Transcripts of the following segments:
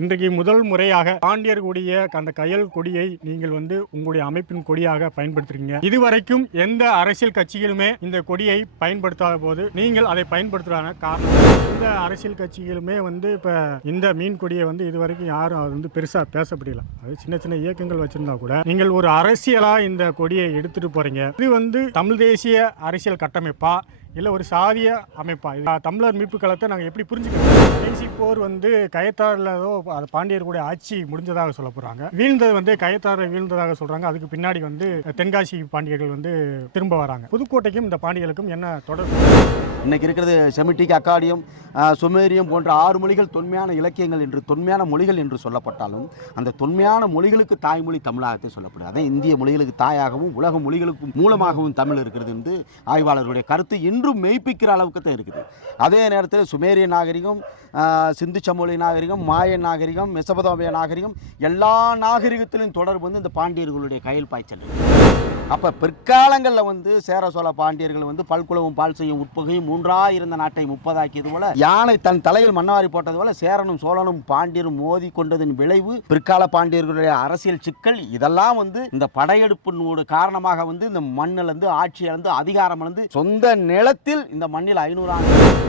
இன்றைக்கு முதல் முறையாக பாண்டியர் கொடிய அந்த கயல் கொடியை நீங்கள் உங்களுடைய அமைப்பின் கொடியாக பயன்படுத்துறீங்க. இதுவரைக்கும் எந்த அரசியல் கட்சிகளுமே இந்த கொடியை பயன்படுத்தாத போது நீங்கள் அதை பயன்படுத்துறாங்க காரணம். இந்த அரசியல் கட்சிகளுமே இப்ப இந்த மீன் கொடியை இதுவரைக்கும் யாரும் அது பெருசா பேசப்படல. அது சின்ன சின்ன இயக்கங்கள் வச்சிருந்தா கூட நீங்கள் ஒரு அரசியலா இந்த கொடியை எடுத்துட்டு போறீங்க. இது தமிழ் தேசிய அரசியல் கட்டமைப்பா இல்லை ஒரு சாதிய அமைப்பா? தமிழர் மீட்பு களத்தை நாங்கள் எப்படி புரிஞ்சுக்கிறோம்? கடைசி போர் கயத்தாறுல ஏதோ பாண்டியர் கூட ஆட்சி முடிஞ்சதாக சொல்ல போறாங்க. வீழ்ந்தது கயத்தாறு வீழ்ந்ததாக சொல்றாங்க. அதுக்கு பின்னாடி தென்காசி பாண்டியர்கள் திரும்ப வராங்க. புதுக்கோட்டைக்கும் இந்த பாண்டியர்களுக்கும் என்ன தொடர்பு? இன்னைக்கு இருக்கிறது செமிட்டிக், அக்காடியம், சுமேரியம் போன்ற 6 மொழிகள் தொன்மையான இலக்கியங்கள் என்று தொன்மையான மொழிகள் என்று சொல்லப்பட்டாலும் அந்த தொன்மையான மொழிகளுக்கு தாய்மொழி தமிழாகத்தை சொல்லப்படுது. அதே இந்திய மொழிகளுக்கு தாயாகவும் உலக மொழிகளுக்கு மூலமாகவும் தமிழ் இருக்கிறது என்று ஆய்வாளர்களுடைய கருத்து இன்றும் மெய்ப்பிக்கிற அளவுக்கு தான் இருக்குது. அதே நேரத்தில் சுமேரிய நாகரிகம், சிந்து சமொழி நாகரிகம், மாய நாகரிகம், மெசபதோமிய நாகரிகம் எல்லா நாகரிகத்திலும் தொடர்பு இந்த பாண்டியர்களுடைய கையில் பாய்ச்சல். அப்போ பிற்காலங்களில் சேர சோழ பாண்டியர்கள் பல்குலவும் பால் செய்யும் உட்பகையும் 3 இருந்த நாட்டை 30 ஆக்கியது போல, யானை தன் தலையில் மண்ணாரி போட்டது போல சேரனும் சோழனும் பாண்டியரும் மோதி கொண்டதன் விளைவு பிற்கால பாண்டியர்களுடைய அரசியல் சிக்கல். இதெல்லாம் இந்த படையெடுப்பினோடு காரணமாக இந்த மண்ணிலிருந்து ஆட்சி இழந்து அதிகாரம் இழந்து சொந்த நிலத்தில் இந்த மண்ணில் 500 ஆண்டு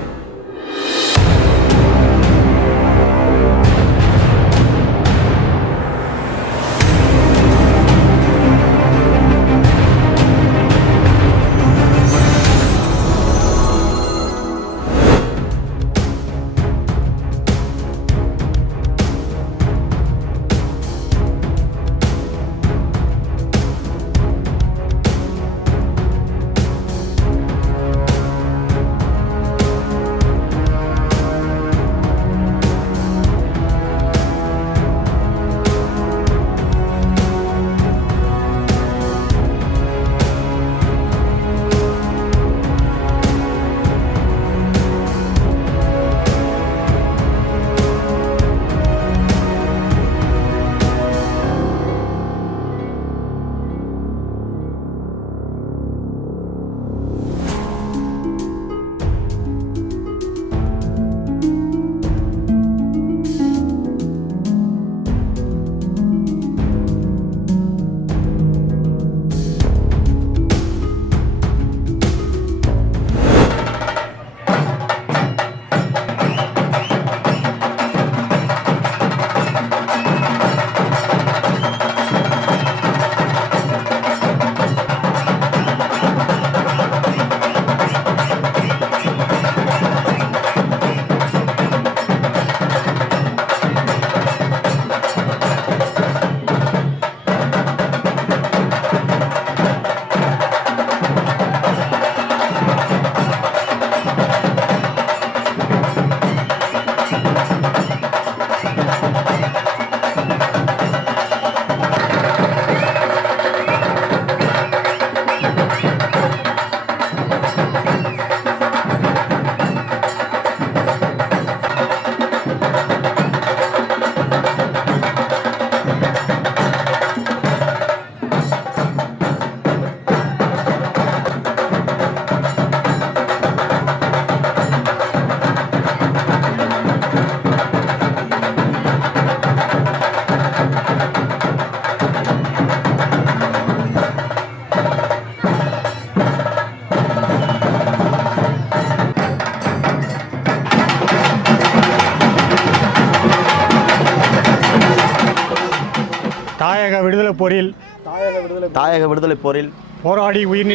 தாயக விடுதலை போரில் போராடி உயிர்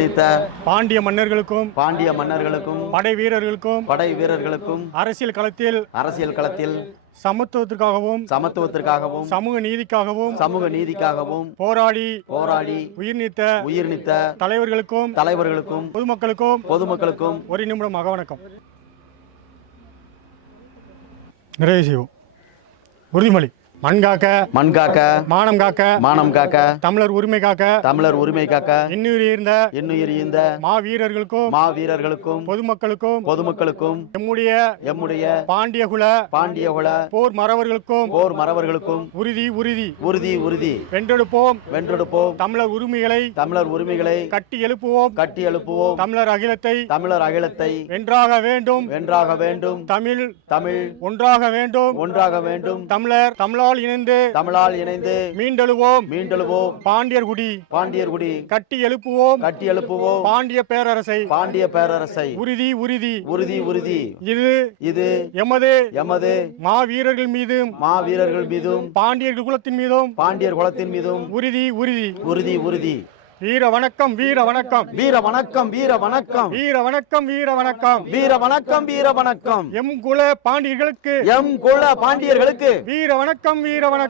நீத்த பாண்டிய மன்னர்களுக்கும் படை வீரர்களுக்கும் அரசியல் களத்தில் சமத்துவத்திற்காகவும் சமூக நீதிக்காகவும் போராடி உயிர் நீத்த தலைவர்களுக்கும் பொதுமக்களுக்கும் ஒரு நிமிடம் அகவணக்கம். நிறைவு செய்வோம். உறுதிமொழி. மண் காக்க, மண் காக்க, மானம் காக்க, மானம் காக்க, தமிழர் உரிமை காக்க, தமிழர் உரிமை காக்க, இன்னுயிர் ஈந்த மாவீரர்களுக்கும் பொதுமக்களுக்கும் எம்முடைய பாண்டியகுல போர் மறவர்களுக்கும் உறுதி வென்றெடுப்போம் தமிழர் உரிமைகளை கட்டி எழுப்புவோம் தமிழர் அகிலத்தை வென்றாக வேண்டும் தமிழ் ஒன்றாக வேண்டும் தமிழால் இணைந்து மீண்டெழுவோம் பாண்டியர் குடி கட்டி எழுப்புவோம் பாண்டிய பேரரசை உறுதி இது எமது மாவீரர்கள் மீதும் பாண்டியர் குலத்தின் மீதும் உறுதி வீர வணக்கம் எம் குல பாண்டியர்களுக்கு வீர வணக்கம்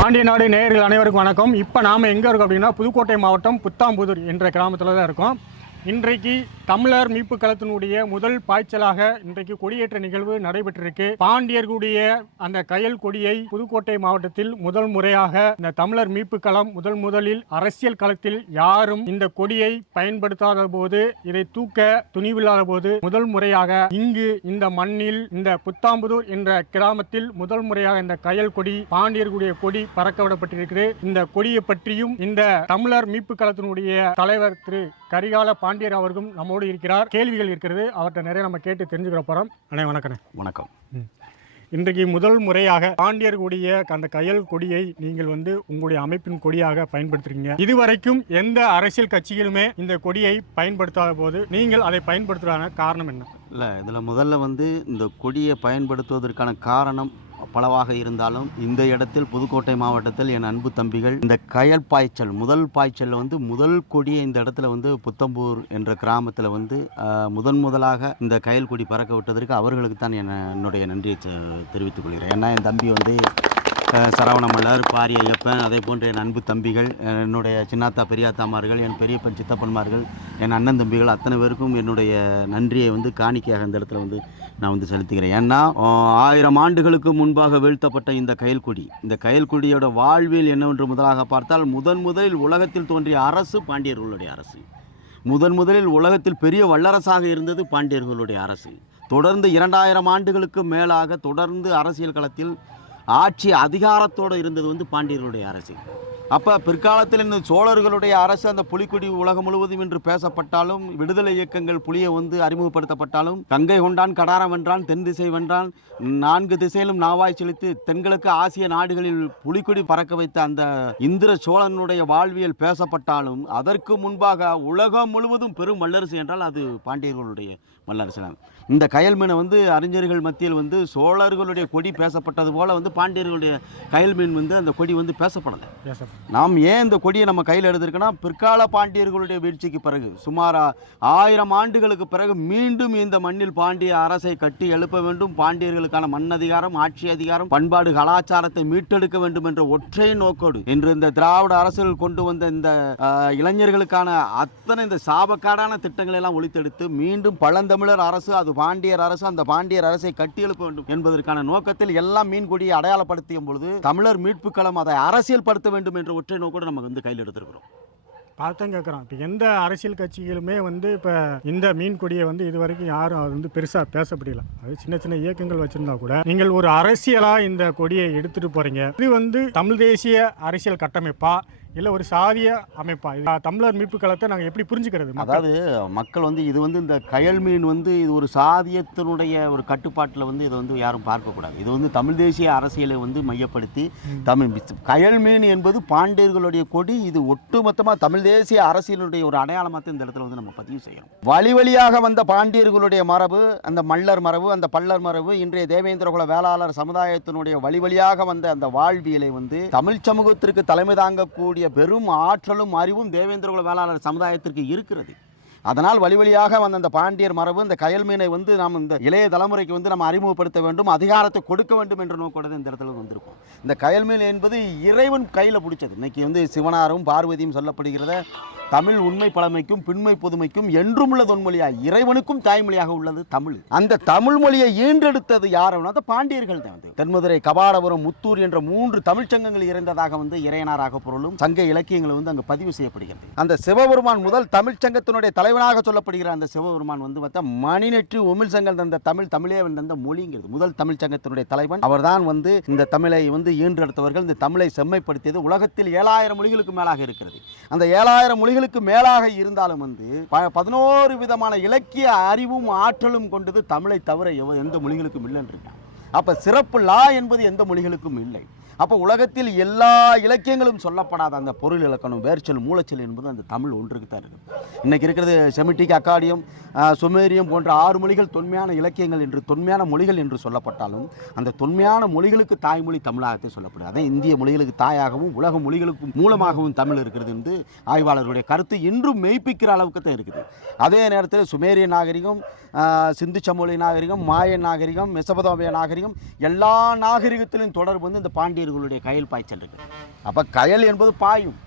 பாண்டிய நாடு நேயர்கள் அனைவருக்கும் வணக்கம். இப்போ நாம் எங்கே இருக்கோம் அப்படின்னா புதுக்கோட்டை மாவட்டம் புத்தாம்புதூர் என்ற கிராமத்தில் தான் இருக்கோம். இன்றைக்கு தமிழர் மீட்பு களத்தினுடைய முதல் பாய்ச்சலாக இன்றைக்கு கொடியேற்ற நிகழ்வு நடைபெற்றிருக்கு. பாண்டியர்களுடைய அந்த கயல் கொடியை புதுக்கோட்டை மாவட்டத்தில் முதல் முறையாக இந்த தமிழர் மீட்பு களம் முதலில் அரசியல் களத்தில் யாரும் இந்த கொடியை பயன்படுத்தாத போது, இதை தூக்க துணிவில்லாத போது முதல் முறையாக இங்கு இந்த மண்ணில் இந்த புத்தாம்புதூர் என்ற கிராமத்தில் முதல் முறையாக இந்த கயல் கொடி பாண்டியர்களுடைய கொடி பறக்க விடப்பட்டிருக்கிறது. இந்த கொடியை பற்றியும் இந்த தமிழர் மீட்பு களத்தினுடைய தலைவர் திரு கரிகால பாண்டியர் அவர்களும் நம்மோடு இருக்கிறார். கேள்விகள் இருக்கிறது, அவர்கிட்ட நிறைய நம்ம கேட்டு தெரிஞ்சுக்கிற போறோம். அண்ணே வணக்கம். இன்றைக்கு முதல் முறையாக பாண்டியர்களுடைய அந்த கயல் கொடியை நீங்கள் உங்களுடைய அமைப்பின் கொடியாக பயன்படுத்துறீங்க. இதுவரைக்கும் எந்த அரசியல் கட்சிகளுமே இந்த கொடியை பயன்படுத்தாத போது நீங்கள் அதை பயன்படுத்துவதற்கான காரணம் என்ன? இல்லை, இதில் முதல்ல இந்த கொடியை பயன்படுத்துவதற்கான காரணம் பலவாக இருந்தாலும் இந்த இடத்தில் புதுக்கோட்டை மாவட்டத்தில் என் அன்பு தம்பிகள் இந்த கயல் பாய்ச்சல் முதல் முதல் கொடியை இந்த இடத்துல புத்தம்பூர் என்ற கிராமத்தில் முதலாக இந்த கயல் கொடி பறக்க விட்டதற்கு அவர்களுக்கு தான் என்னுடைய நன்றியை தெரிவித்துக் கொள்கிறேன். ஏன்னா என் தம்பி சரவணமல்லர், பாரிய ஐயப்பன், அதே போன்ற என் அன்பு தம்பிகள், என்னுடைய சின்னாத்தா பெரியாத்தாமார்கள், என் பெரியப்பன் சித்தப்பன்மார்கள், என் அண்ணன் தம்பிகள் அத்தனை பேருக்கும் என்னுடைய நன்றியை காணிக்கையாக இந்த இடத்துல நான் செலுத்துகிறேன். ஏன்னா 1000 ஆண்டுகளுக்கு முன்பாக வீழ்த்தப்பட்ட இந்த கயல் கொடியோட வாழ்வில் என்னவென்று முதலாக பார்த்தால் முதலில் உலகத்தில் தோன்றிய அரசு பாண்டியர்களுடைய அரசு. முதலில் உலகத்தில் பெரிய வல்லரசாக இருந்தது பாண்டியர்களுடைய அரசு. தொடர்ந்து 2000 ஆண்டுகளுக்கு மேலாக தொடர்ந்து அரசியல் களத்தில் ஆட்சி அதிகாரத்தோடு இருந்தது வந்து பாண்டியர்களுடைய அரசு. அப்போ பிற்காலத்தில் இந்த சோழர்களுடைய அரசு அந்த புலிக்குடி உலகம் முழுவதும் என்று பேசப்பட்டாலும், விடுதலை இயக்கங்கள் புலியை வந்து அறிமுகப்படுத்தப்பட்டாலும், கங்கை கொண்டான் கடாரம் வென்றான் தென் திசை வென்றான் 4 திசையிலும் நாவாய் செலுத்தி தென்கிழக்கு ஆசிய நாடுகளில் புலிக்குடி பறக்க வைத்த அந்த இந்திர சோழனுடைய வாழ்வியல் பேசப்பட்டாலும், அதற்கு முன்பாக உலகம் முழுவதும் பெரும் வல்லரசு என்றால் அது பாண்டியர்களுடைய வல்லரசு தான். இந்த கயல் மீனை வந்து அறிஞர்கள் மத்தியில் வந்து சோழர்களுடைய கொடி பேசப்பட்டது போல வந்து பாண்டியர்களுடைய கயல் மீன் வந்து அந்த கொடி வந்து பேசப்படலை. நாம் ஏன் இந்த கொடியை நம்ம கையில் எடுத்திருக்கோன்னா, பிற்கால பாண்டியர்களுடைய வீழ்ச்சிக்கு பிறகு சுமார் 1000 ஆண்டுகளுக்கு பிறகு மீண்டும் இந்த மண்ணில் பாண்டிய அரசை கட்டி எழுப்ப வேண்டும், பாண்டியர்களுக்கான மண் அதிகாரம், ஆட்சி அதிகாரம், பண்பாடு, கலாச்சாரத்தை மீட்டெடுக்க வேண்டும் என்ற ஒற்றை நோக்கோடு இன்று இந்த திராவிட அரசுகள் கொண்டு வந்த இந்த இளைஞர்களுக்கான அத்தனை இந்த சாபக்காடான திட்டங்களை எல்லாம் ஒழித்தெடுத்து மீண்டும் பழந்தமிழர் அரசு, அது பாண்டியர் அரசு, அந்த பாண்டியர் அரசை கட்டி எழுப்ப வேண்டும் என்பதற்கான நோக்கத்தில் எல்லாம் மீன் கொடியை அடையாளப்படுத்திய பொழுது தமிழர் மீட்பு களம் அதை அரசியல் படுத்த வேண்டும் என்ற ஒற்றை நோக்கோடு நம்ம வந்து கையில் எடுத்திருக்கிறோம். பார்த்தான் கேட்குறோம். இப்போ எந்த அரசியல் கட்சிகளுமே வந்து இப்போ இந்த மீன் கொடியை வந்து இது வரைக்கும் யாரும் அது வந்து பெருசாக பேசப்படல. அது சின்ன சின்ன இயக்கங்கள் வச்சுருந்தா கூட நீங்கள் ஒரு அரசியலாக இந்த கொடியை எடுத்துகிட்டு போகிறீங்க. இது வந்து தமிழ் தேசிய அரசியல் கட்டமைப்பா இல்லை ஒரு சாதிய அமைப்பா? இது தமிழர் மீட்பு களத்தை நாங்கள் எப்படி புரிஞ்சுக்கிறது? அதாவது மக்கள் வந்து இது வந்து இந்த கயல் மீன் வந்து இது ஒரு சாதியத்தினுடைய ஒரு கட்டுப்பாட்டில் வந்து இதை வந்து யாரும் பார்க்கக்கூடாது. இது வந்து தமிழ் தேசிய அரசியலை வந்து மையப்படுத்தி தமிழ் கயல் மீன் என்பது பாண்டியர்களுடைய கொடி. இது ஒட்டுமொத்தமாக தமிழ் தேசிய அரசியலுடைய ஒரு அடையாளமாக இந்த இடத்துல வந்து நம்ம பதிவு செய்யணும். வழி வழியாக வந்த பாண்டியர்களுடைய மரபு, அந்த மல்லர் மரபு, அந்த பல்லர் மரபு, இன்றைய தேவேந்திரகுல வேளாளர் சமுதாயத்தினுடைய வழி வழியாக வந்த அந்த வாழ்வியலை வந்து தமிழ் சமூகத்திற்கு தலைமை தாங்கக்கூடிய பெரும் ஆற்றலும் அறிவும் தேவேந்திரகுல வேளாளர் சமுதாயத்திற்கு இருக்கிறது. அதனால் வழி வழியாக வந்த அந்த பாண்டியர் மரபு, இந்த கயல் மீனை வந்து நாம் இந்த இளைய தலைமுறைக்கு வந்து நம்ம அறிமுகப்படுத்த வேண்டும், அதிகாரத்தை கொடுக்க வேண்டும் என்ற நோக்கோடு இந்த இடத்துல வந்திருக்கும். இந்த கயல் மீன் என்பது இறைவன் கையில் பிடிச்சது. இன்னைக்கு வந்து சிவனாரும் பார்வதியும் சொல்லப்படுகிறத தமிழ் உண்மை பழமைக்கும் பின்மை புதுமைக்கும் என்றும் உள்ள தொன்மொழியாக இறைவனுக்கும் தாய்மொழியாக உள்ளது தமிழ். அந்த தமிழ் மொழியை ஈன்றெடுத்தது யாருன்னா அந்த பாண்டியர்கள் தான். வந்து தென்மதுரை, கபாடபுரம், முத்தூர் என்ற 3 தமிழ்ச்சங்கங்கள் இருந்ததாக வந்து இறையனாராக பொருளும் சங்க இலக்கியங்களை வந்து அங்கு பதிவு செய்யப்படுகிறது. அந்த சிவபெருமான் முதல் தமிழ்ச்சங்கத்தினுடைய தலைவனாக சொல்லப்படுகிற அந்த சிவபெருமான் வந்து பார்த்தா மணிநெற்றி உமிழ் சங்கம் தந்த தமிழே தந்த மொழிங்கிறது. முதல் தமிழ்ச்சங்கத்தினுடைய தலைவன் அவர்தான். வந்து இந்த தமிழை வந்து ஈன்றெடுத்தவர்கள், இந்த தமிழை செம்மைப்படுத்தியது. உலகத்தில் 7000 மொழிகளுக்கு மேலாக இருக்கிறது. அந்த 7000 மொழிகளுக்கு மேலாக இருந்தாலும் வந்து 11 விதமான இலக்கிய அறிவும் ஆற்றலும் கொண்டது தமிழை தவிர எந்த மொழிகளுக்கும் இல்லைன்னு இருக்காங்க. அப்ப சிறப்பு லா என்பது எந்த மொழிகளுக்கும் இல்லை. அப்போ உலகத்தில் எல்லா இலக்கியங்களும் சொல்லப்படாத அந்த பொருள் இலக்கணம், வேர்ச்சொல், மூலச்சொல் என்பது அந்த தமிழ் ஒன்றுக்கு தான் இருக்குது. இன்றைக்கி இருக்கிறது செமிட்டிக், அக்காடியம், சுமேரியம் போன்ற 6 மொழிகள் தொன்மையான இலக்கியங்கள் என்று தொன்மையான மொழிகள் என்று சொல்லப்பட்டாலும் அந்த தொன்மையான மொழிகளுக்கு தாய்மொழி தமிழாகத்தை சொல்லப்படுது. அதே இந்திய மொழிகளுக்கு தாயாகவும் உலக மொழிகளுக்கு மூலமாகவும் தமிழ் இருக்கிறது என்று ஆய்வாளர்களுடைய கருத்து இன்றும் மெய்ப்பிக்கிற அளவுக்கு தான் இருக்குது. அதே நேரத்தில் சுமேரிய நாகரிகம், சிந்து சமொழி நாகரிகம், மாய நாகரிகம், மெசபதோமிய நாகரிகம், எல்லா நாகரிகத்திலும் தொடர்பு வந்து இந்த பாண்டியர்களுடைய கயல் பாய்ச்சல் இருக்கு. அப்போ கயல் என்பது பாயும்,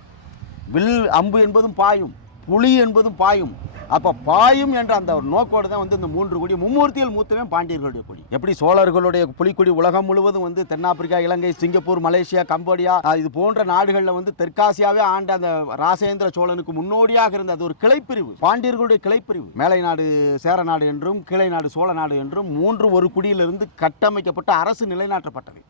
வில் அம்பு என்பதும் பாயும், புலி என்பதும் பாயும். அப்போ பாயும் என்ற அந்த நோக்கோடு தான் வந்து இந்த 3 கொடி மும்மூர்த்தியில் மூத்தவே பாண்டியர்களுடைய கொடி. எப்படி சோழர்களுடைய புலிக்கொடி உலகம் முழுவதும் வந்து தென்னாப்பிரிக்கா, இலங்கை, சிங்கப்பூர், மலேசியா, கம்போடியா இது போன்ற நாடுகளில் வந்து தெற்காசியாவே ஆண்ட அந்த ராசேந்திர சோழனுக்கு முன்னோடியாக இருந்த அது ஒரு கிளைப்பிரிவு, பாண்டியர்களுடைய கிளைப்பிரிவு. மேலை நாடு சேர நாடு என்றும் கீழை நாடு சோழ நாடு என்றும் 3 ஒரு குடியிலிருந்து கட்டமைக்கப்பட்ட அரசு நிலைநாட்டப்பட்டது.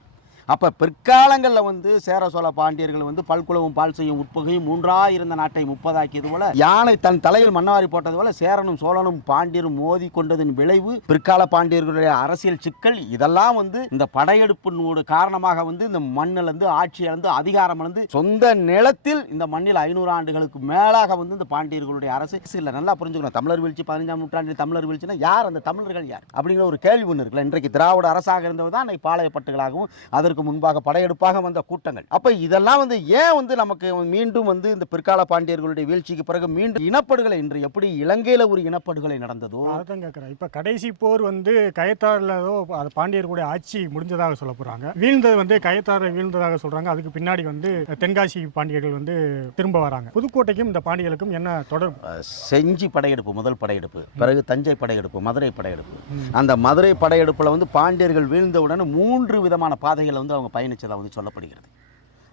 அப்போ பிற்காலங்களில் வந்து சேர சோழ பாண்டியர்கள் வந்து பல்குலவும் பால் செய்யும் உட்பகையும் 3 இருந்த நாட்டை 30 ஆக்கியது போல, யானை தன் தலையில் மண்ணவாரி போட்டது போல சேரனும் சோழனும் பாண்டியரும் மோதி கொண்டதின் விளைவு பிற்கால பாண்டியர்களுடைய அரசியல் சிக்கல். இதெல்லாம் வந்து இந்த படையெடுப்பினோட காரணமாக வந்து இந்த மண்ணிலிருந்து ஆட்சி இழந்து அதிகாரம் இழந்து சொந்த நிலத்தில் இந்த மண்ணில் 500 ஆண்டுகளுக்கு மேலாக வந்து இந்த பாண்டியர்களுடைய அரசு இல்லை. நல்லா புரிஞ்சுக்கணும். தமிழர் வீழ்ச்சி 15ஆம் நூற்றாண்டில் தமிழர் வீழ்ச்சினா யார், அந்த தமிழர்கள் யார் அப்படிங்கிற ஒரு கேள்வி ஒன்று இருக்குல்ல. இன்றைக்கு திராவிட அரசாக இருந்தவர் தான் பாளையப்பட்டுகளாகவும் அதற்கு முன்பாக படையெடுப்பாக வந்த கூட்டங்கள். அப்ப இதெல்லாம் வந்து ஏன் வந்து நமக்கு மீண்டும் வந்து இந்த பிற்கால பாண்டியர்களுடைய வீழ்ச்சிக்கு பிறகு மீண்டும் இனப்படுகொலை, இன்று எப்படி இலங்கையில ஒரு இனப்படுகொலை நடந்ததோ அதான் கேட்கிறேன். இப்ப கடைசி போர் வந்து கயத்தாறுலதோ பாண்டியர்களுடைய ஆட்சி முடிஞ்சதாக சொல்ல போறாங்க. வீழ்ந்தது வந்து கயத்தாறு வீழ்ந்ததாக சொல்றாங்க. அதுக்கு பின்னாடி வந்து தென்காசி பாண்டியர்கள் வந்து திரும்ப வராங்க. புதுக்கோட்டைக்கும் இந்த பாண்டியர்களுக்கும் என்ன தொடர்பு? செஞ்சி படையெடுப்பு முதல் படையெடுப்பு, பிறகு தஞ்சை படையெடுப்பு, மதுரை படையெடுப்பு. அந்த மதுரை படையெடுப்புல வந்து பாண்டியர்கள் வீழ்ந்தவுடன் 3 விதமான பாதைகளை வந்து அவங்க பயணிச்சதாக வந்து சொல்லப்படுகிறது.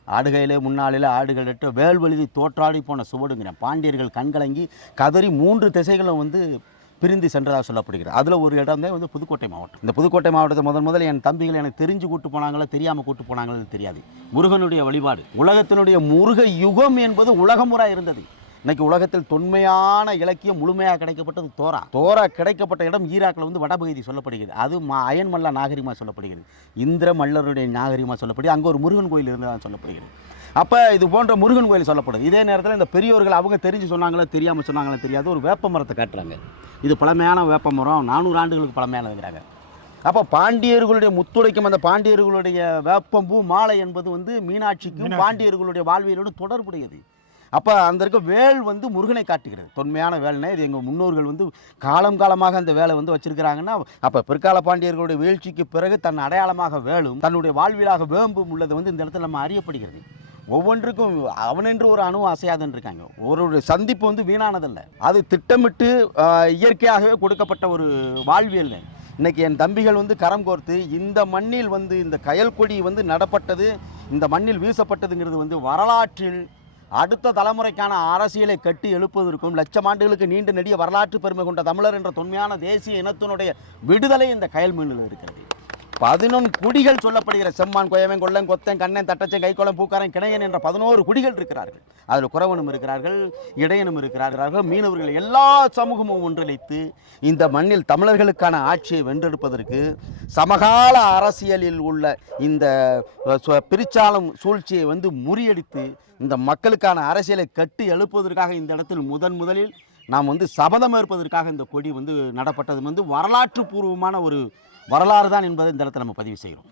ஆடுகையிலே முன்னாளில் ஆடுகள் எட்டு வேல்வெளிதி தோற்றாடி போன சுவடுங்கிற பாண்டியர்கள் கண்கலங்கி கதறி 3 திசைகளும் வந்து பிரிந்து சென்றதாக சொல்லப்படுகிறது. அதில் ஒரு இடம் தான் வந்து புதுக்கோட்டை மாவட்டம். இந்த புதுக்கோட்டை மாவட்டத்தை முதல்ல என் தம்பிகள் எனக்கு தெரிஞ்சு கூட்டு போனாங்களோ தெரியாமல் கூட்டு போனாங்களோ தெரியாது. முருகனுடைய வழிபாடு, உலகத்தினுடைய முருக யுகம் என்பது உலகமுறை இருந்தது. இன்னைக்கு உலகத்தில் தொன்மையான இலக்கியம் முழுமையாக கிடைக்கப்பட்டது தோரா கிடைக்கப்பட்ட இடம் ஈராக்கில் வந்து வடபகுதி சொல்லப்படுகிறது. அது அயன் மல்லா நாகரிகமாக சொல்லப்படுகிறது. இந்திர மல்லருடைய நாகரிகமாக சொல்லப்படுகிறது. அங்கே ஒரு முருகன் கோயில் இருந்ததாக சொல்லப்படுகிறது. அப்போ இது போன்ற முருகன் கோயில் சொல்லப்படுது. இதே நேரத்தில் இந்த பெரியோர்கள் அவங்க தெரிஞ்சு சொன்னாங்களோ தெரியாமல் சொன்னாங்களோ தெரியாது, ஒரு வேப்ப மரத்தை காட்டுறாங்க. இது பழமையான வேப்ப மரம், 400 ஆண்டுகளுக்கு பழமையானதுங்கிறாங்க. அப்போ பாண்டியர்களுடைய முத்துடைக்கும் அந்த பாண்டியர்களுடைய வேப்பம்பூ மாலை என்பது வந்து மீனாட்சிக்கும் பாண்டியர்களுடைய வாழ்வியலோடு தொடர்புடையது. அப்போ அந்த இருக்க வேல் வந்து முருகனை காட்டுகிறது. தொன்மையான வேல்னா இது எங்கள் முன்னோர்கள் வந்து காலமாக அந்த வேலை வந்து வச்சிருக்கிறாங்கன்னா, அப்போ பிற்கால பாண்டியர்களுடைய வீழ்ச்சிக்கு பிறகு தன் அடையாளமாக வேலும் தன்னுடைய வாழ்வியலாக வேம்பும் உள்ளது வந்து இந்த இடத்துல நம்ம அறியப்படுகிறது. ஒவ்வொன்றுக்கும் அவனென்று ஒரு அணு அசையாதுன்னு இருக்காங்க. ஒரு சந்திப்பு வந்து வீணானதல்ல, அது திட்டமிட்டு இயற்கையாகவே கொடுக்கப்பட்ட ஒரு வாழ்வியல். இன்னைக்கு என் தம்பிகள் வந்து கரம் கோர்த்து இந்த மண்ணில் வந்து இந்த கயல் கொடி வந்து நடப்பட்டது, இந்த மண்ணில் வீசப்பட்டதுங்கிறது வந்து வரலாற்றில் அடுத்த தலைமுறைக்கான அரசியலை கட்டி எழுப்புவதற்கும் லட்சம் ஆண்டுகளுக்கு நீண்ட நெடிய வரலாற்று பெருமை கொண்ட தமிழர் என்ற தொன்மையான தேசிய இனத்தினுடைய விடுதலை இந்த கயல் மீனில் இருக்கிறது. 11 குடிகள் சொல்லப்படுகிற செம்மான், கொயவன், கொள்ளன், கொத்தன், கண்ணன், தட்டச்சன், கைக்கோளம், பூக்காரன், கிணையன் என்ற 11 குடிகள் இருக்கிறார்கள். அதில் குறவனும் இருக்கிறார்கள், இடையனும் இருக்கிறார்கள், மீனவர்கள் எல்லா சமூகமும் ஒன்றிணைத்து இந்த மண்ணில் தமிழர்களுக்கான ஆட்சியை வென்றெடுப்பதற்கு சமகால அரசியலில் உள்ள இந்த பிரிச்சாலும் சூழ்ச்சியை வந்து முறியடித்து இந்த மக்களுக்கான அரசியலை கட்டி எழுப்புவதற்காக இந்த இடத்தில் முதலில் நாம் வந்து சபதம் ஏற்பதற்காக இந்த கொடி வந்து நடப்பட்டது வந்து வரலாற்று பூர்வமான ஒரு வரலாறு தான் என்பதை இந்த இடத்துல நம்ம பதிவு செய்கிறோம்.